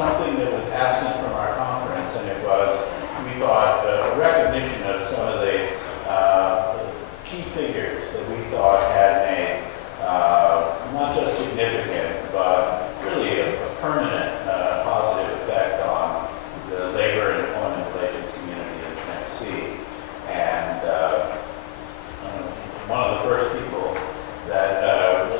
something that was absent from our conference, and it was, we thought, a recognition of some of the key figures that we thought had made not just significant, but really a permanent positive effect on the labor and employment relations community in Tennessee. And one of the first people that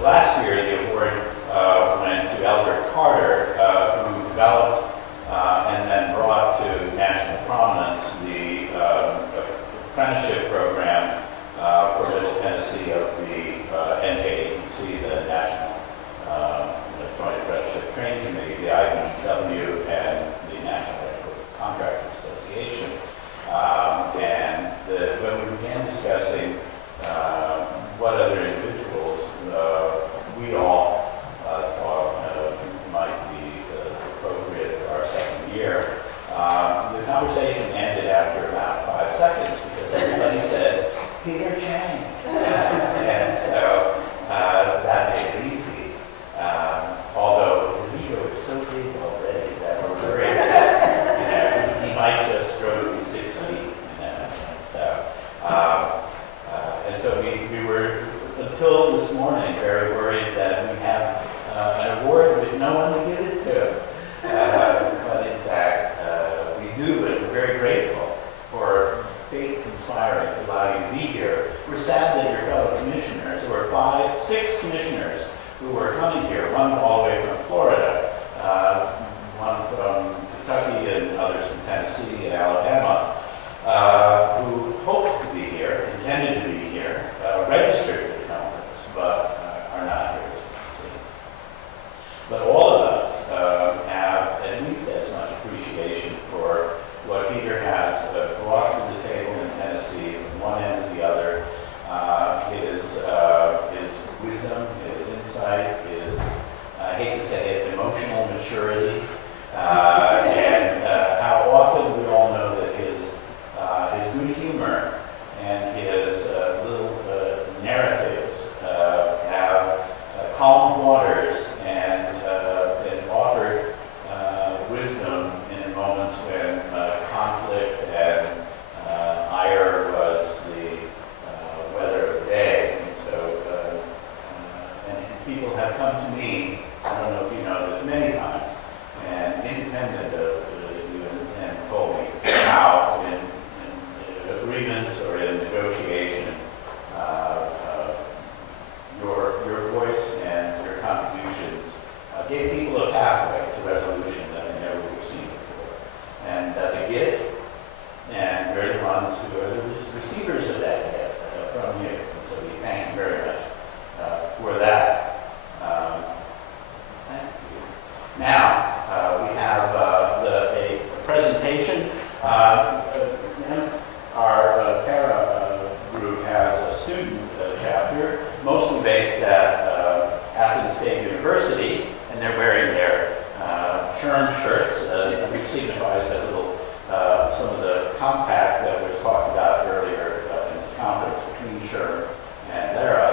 last year the award went to Albert Carter, who developed and then brought to national prominence the apprenticeship program for Middle Tennessee of the NJATC, the National Joint Apprenticeship Training Committee, the IBEW, and the National Electrical Contractors Association. When we began discussing what other individuals we all thought might be appropriate for our second year, the conversation ended after about 5 seconds because everybody said, Peter Cheng. And so that made it easy. Although his ego is so big already that we're worried that he might just grow to be 6 feet. And so we were, until this morning, very worried that we have an award with no one to give it to. But in fact, we do, and we're very grateful for fate conspiring to allow you to be here. We're sad that your fellow commissioners, there were 6 commissioners who were coming here, one all the way from Florida, one from Kentucky, and others from Tennessee and Alabama, who hoped to be here, intended to be here, registered for the conference, but are not here, as you can see. But all of us have at least as much appreciation for what Peter has brought to the table in Tennessee from one end to the other. His wisdom, his insight, his, I hate to say it, emotional maturity, and how often we all know that his good humor and his little narratives have calmed waters and offered wisdom in moments when conflict and ire was the weather of the day. And so, and people have come to me, I don't know if you know this, many times, and independent of you and told me how in agreements or in negotiation, your voice and your contributions gave people a pathway to resolution that they never would have seen before. And that's a gift, and we're the ones who are the receivers of that gift from you. And so we thank you very much for that. Thank you. Now, we have a presentation. Our TERRA group has a student chapter, mostly based at Athens State University, and they're wearing their Chern shirts, which signifies that little, some of the compact that was talked about earlier in this conference between Chern and TERRA.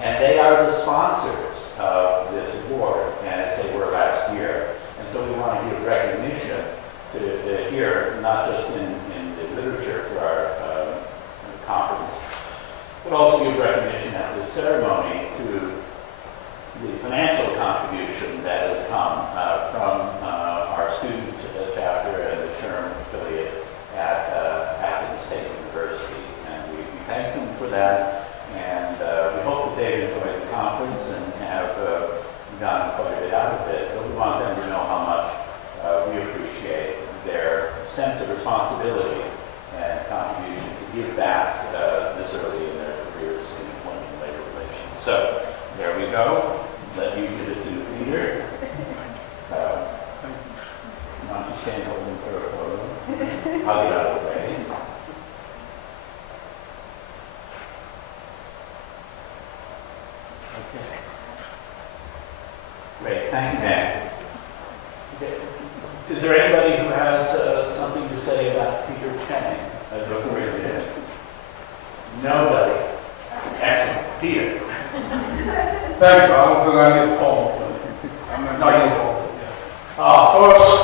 And they are the sponsors of this award, and as they were last year. And so we want to give recognition to here, not just in the literature for our conference, but also give recognition at this ceremony to the financial contribution that has come from our student chapter and the SHRM affiliate at Athens State University. And we thank them for that, and we hope that they've enjoyed the conference and have gotten quite a bit out of it. But we want them to know how much we appreciate their sense of responsibility and contribution to give back this early in their careers in employment and labor relations. So there we go. Let you give it to Peter. Not to stand holding for a photo. I'll get out of the way. Okay. Great. Thank you, Dan. Okay. Is there anybody who has something to say about Peter Cheng before we begin? Nobody. Excellent. Peter. Thank you. I don't think I need a phone. I'm not going to phone. First,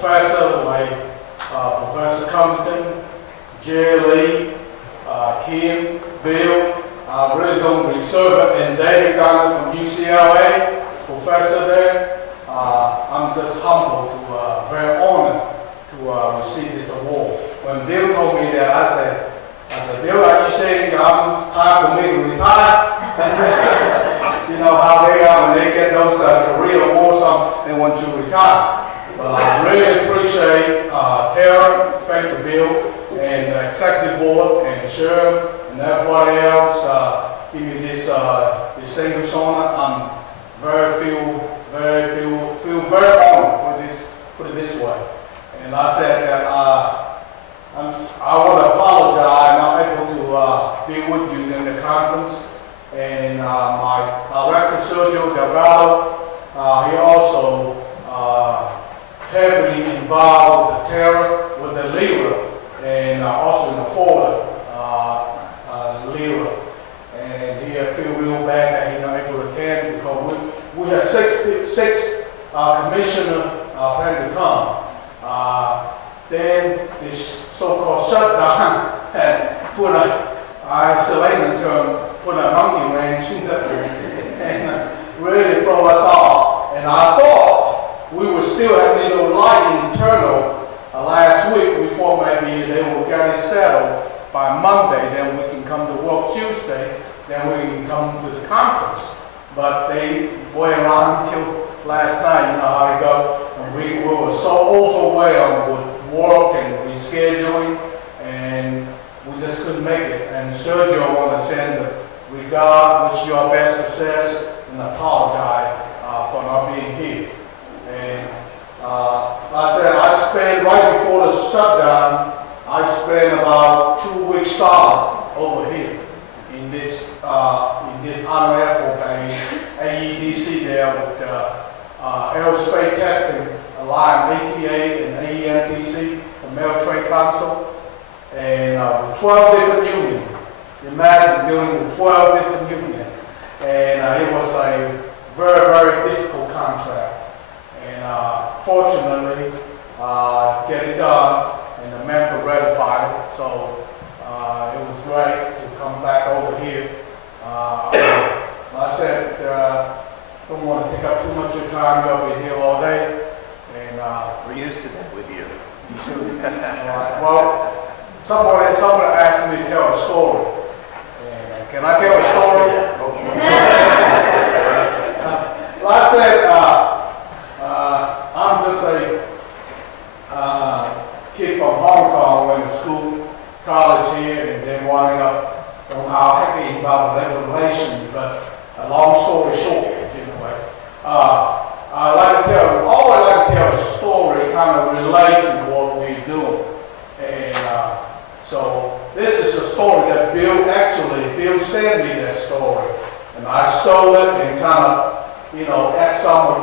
professor like Professor Compton, Jerry Lee, Kim, Bill, really don't reserve it, and David Gunn from UCLA, professor there. I'm just humbled to, very honored to receive this award. When Bill told me that, I said, Bill, are you saying I'm time for me to retire? You know how they are when they get those career awards, they want you to retire. But I really appreciate TERRA, thank you, Bill, and the executive board, and Sharon, and everybody else give me this distinguished honor. I'm feel very honored, put it this way. And I said that I want to apologize, I'm not able to be with you in the conference. And my director, Sergio Delgado, he also heavily involved with the TERRA, with the LIRA, and also in the Florida LIRA. And he feel real bad that he's not able to attend because we have six commissioners planning to come. Then this so-called shutdown had put it's a layman term, put a monkey wrench in the and really throw us off. And I thought we would still have a little light internal last week before maybe they will get it settled by Monday. Then we can come to work Tuesday. Then we can come to the conference. But they went around until last night. You know how it goes. And we were so overwhelmed with work and rescheduling, and we just couldn't make it. And Sergio, I want to send the regard, wish you our best success, and apologize for not being here. And like I said, I spent right before the shutdown, I spent about 2 weeks solid over here in this Arnold Air Force Base, AEDC there with aerospace testing, Allied ATA and AENTC, the Military Council, and 12 different unions. Imagine dealing with 12 different unions. And it was a very, very difficult contract. And fortunately, get it done, and the member ratified it. So it was great to come back over here. Like I said, don't want to take up too much of your time. You'll be here all day. And we're used to that with you. Well, somebody asked me to tell a story. And can I tell a story? Like I said, I'm just a kid from Hong Kong, went to school, college here, and then winding up on how happy about the relations. But a long story short, anyway, I like to tell a story kind of relate to what we're doing. And so this is a story that Bill sent me that story. And I stole it and kind of, add some of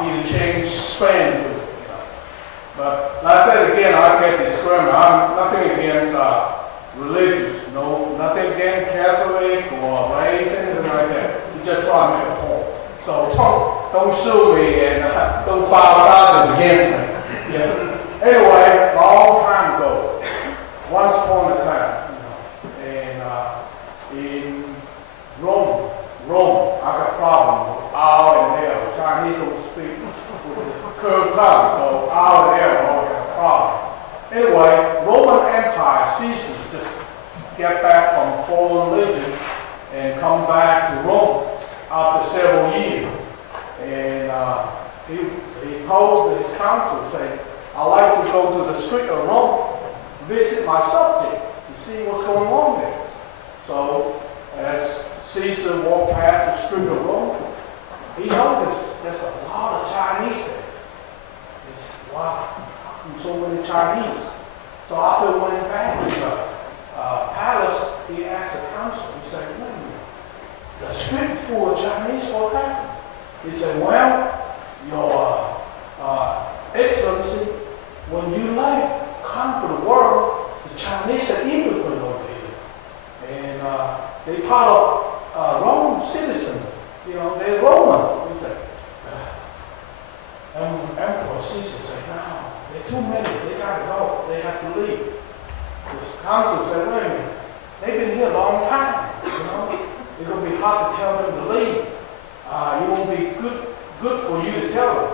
Peter Cheng's spin to it. But like I said again, I get discriminate. I'm nothing against religious, nothing against Catholic or race, anything like that. We just try to make a point. So don't sue me and don't file charges against me. Yeah. Anyway, long time ago, once upon a time, and in Rome, I got a problem with owl and hell. Chinese don't speak with a curved tongue, so owl and hell always have a problem. Anyway, Roman Empire ceases just get back from foreign religion and come back to Rome after several years. And he told his council, say, I'd like to go to the street of Rome, visit my subject, to see what's going on there. So as Caesar walked past the street of Rome, he noticed there's a lot of Chinese there. He said, wow, how come so many Chinese? So after went back to the palace, he asked the council, he said, wait a minute, the street full of Chinese, what happened? He said, well, your Excellency, when you conquer the world, the Chinese are immigrant over here. And they part of Roman citizen. They're Roman. He said, Emperor Caesar said, no, They're too many. They got to go. They have to leave. The council said, wait a minute. They've been here a long time. It's going to be hard to tell them to leave. It won't be good for you to tell them.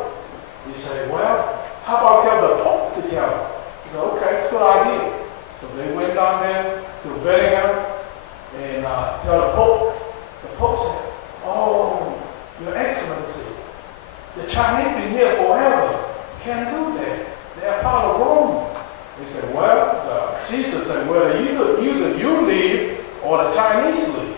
He said, well, how about tell the Pope to tell them? He said, okay, it's a good idea. So they went down there to Vatican and tell the Pope. The Pope said, oh, Your Excellency, the Chinese been here forever. Can't do that. They're part of Rome. They said, well, Caesar said, well, either you leave or the Chinese leave.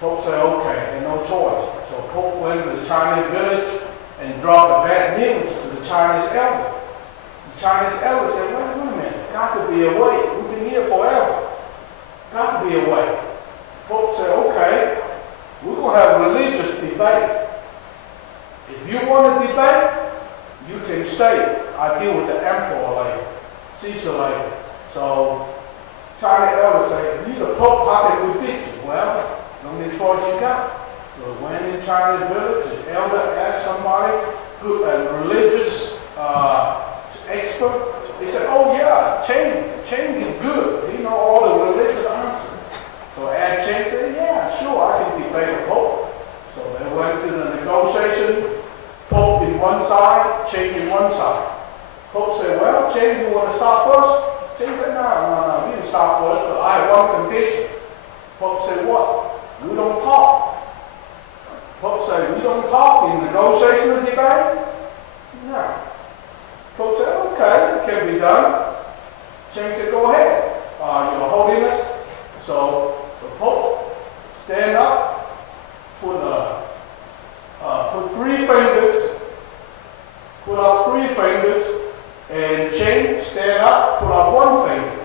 Pope said, okay, there's no choice. So Pope went to the Chinese village and dropped the bad news to the Chinese elder. The Chinese elder said, wait a minute, got to be a way. We've been here forever. Got to be a way. Pope said, okay, we're going to have a religious debate. If you want to debate, you can stay. I deal with the emperor later, Caesar later. So Chinese elder said, you the Pope, how can we beat you? Well, the only choice you got. So when in Chinese village, the elder asked somebody, good, a religious expert. He said, oh yeah, Cheng is good. He know all the religious answers. So Cheng said, yeah, sure, I can debate the Pope. So they went to the negotiation. Pope in one side, Cheng in one side. Pope said, well, Cheng, you want to start first? Cheng said, no, we didn't start first, but I have one condition. Pope said, what? We don't talk. Pope said, we don't talk in negotiation or debate? No. Pope said, okay, it can be done. Cheng said, go ahead, Your Holiness. So the Pope stand up, put three fingers, put up three fingers, and Cheng stand up, put up one finger.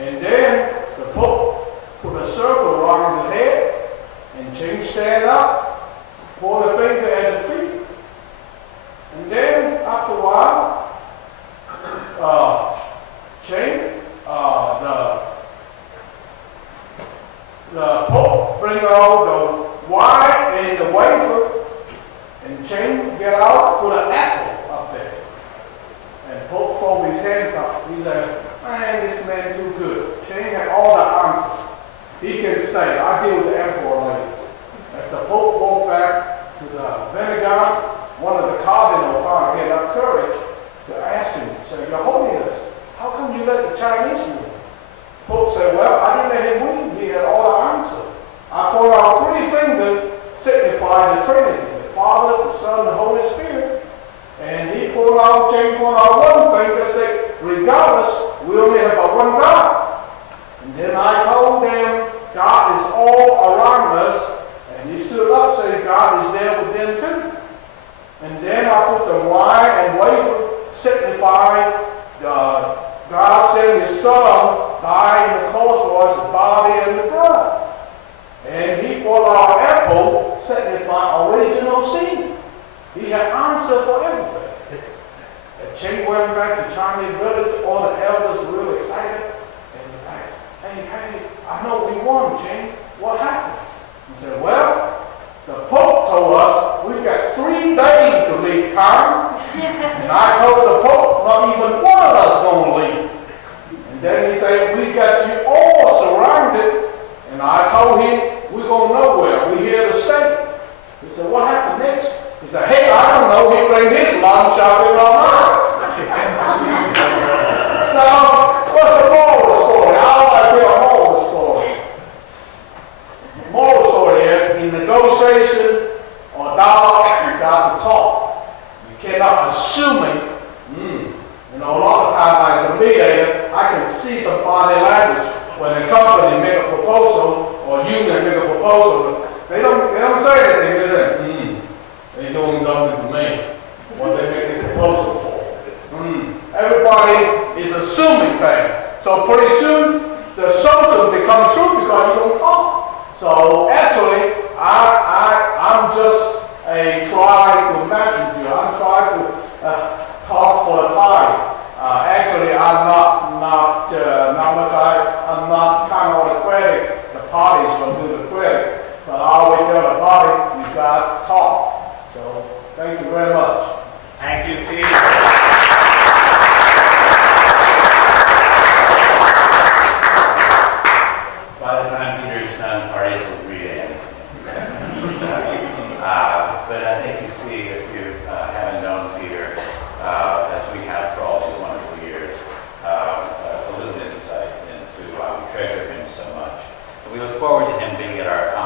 And then the Pope put a circle around his head, and Cheng stand up, point a finger at the feet. And then after a while, Cheng, the Pope bring out the wine and the wafer, and Cheng get out, put an apple up there. And Pope folded his hands up. He said, man, this man too good. Cheng had all the answers. He can stay. I deal with the emperor later. As the Pope walked back to the Vatican, one of the cardinals finally had enough courage to ask him, say, Your Holiness, how come you let the Chinese win? Pope said, well, I didn't let him win. He had all the answers. I pulled out three fingers, signifying the Trinity, the Father, the Son, the Holy Spirit. And he pulled out, Cheng pulled out one finger and said, regardless, we only have but one God. And then I told them, God is all around us. And he stood up saying, God is there within too. And then I put the wine and wafer, signifying God sent his Son, died in the cross for us, the body and the blood. And he put our apple, signifying original sin. He had answer for everything. And Cheng went back to Chinese village, all the elders were really excited. And he asked, hey, I know we won, Cheng. What happened? He said, well, the Pope told us we've got 3 days to leave town. And I told the Pope not even one of us going to leave. And then he said, we got you all surrounded. And I told him, we're going nowhere. We're here to stay. He said, what happened next? He said, hey, I don't know. He bring his lunch out in our mind. So, what's the moral of the story? How do I tell a moral of the story? The moral story is, in negotiation or dialogue, you got to talk. You cannot assume it. A lot of times as a mediator, I can see some body language when the company make a proposal or union make a proposal. They don't say anything. They say, they're doing something to me. What they make the proposal for. Everybody is assuming things. So pretty soon, the assumption becomes true because you don't talk. So actually, I'm just a try to messenger. I'm trying to talk for the party. Actually, I'm not kind of the credit. The party's going to do the credit. But I always tell the party, you got to talk. So, thank you very much. Thank you, Peter. We look forward to him being at our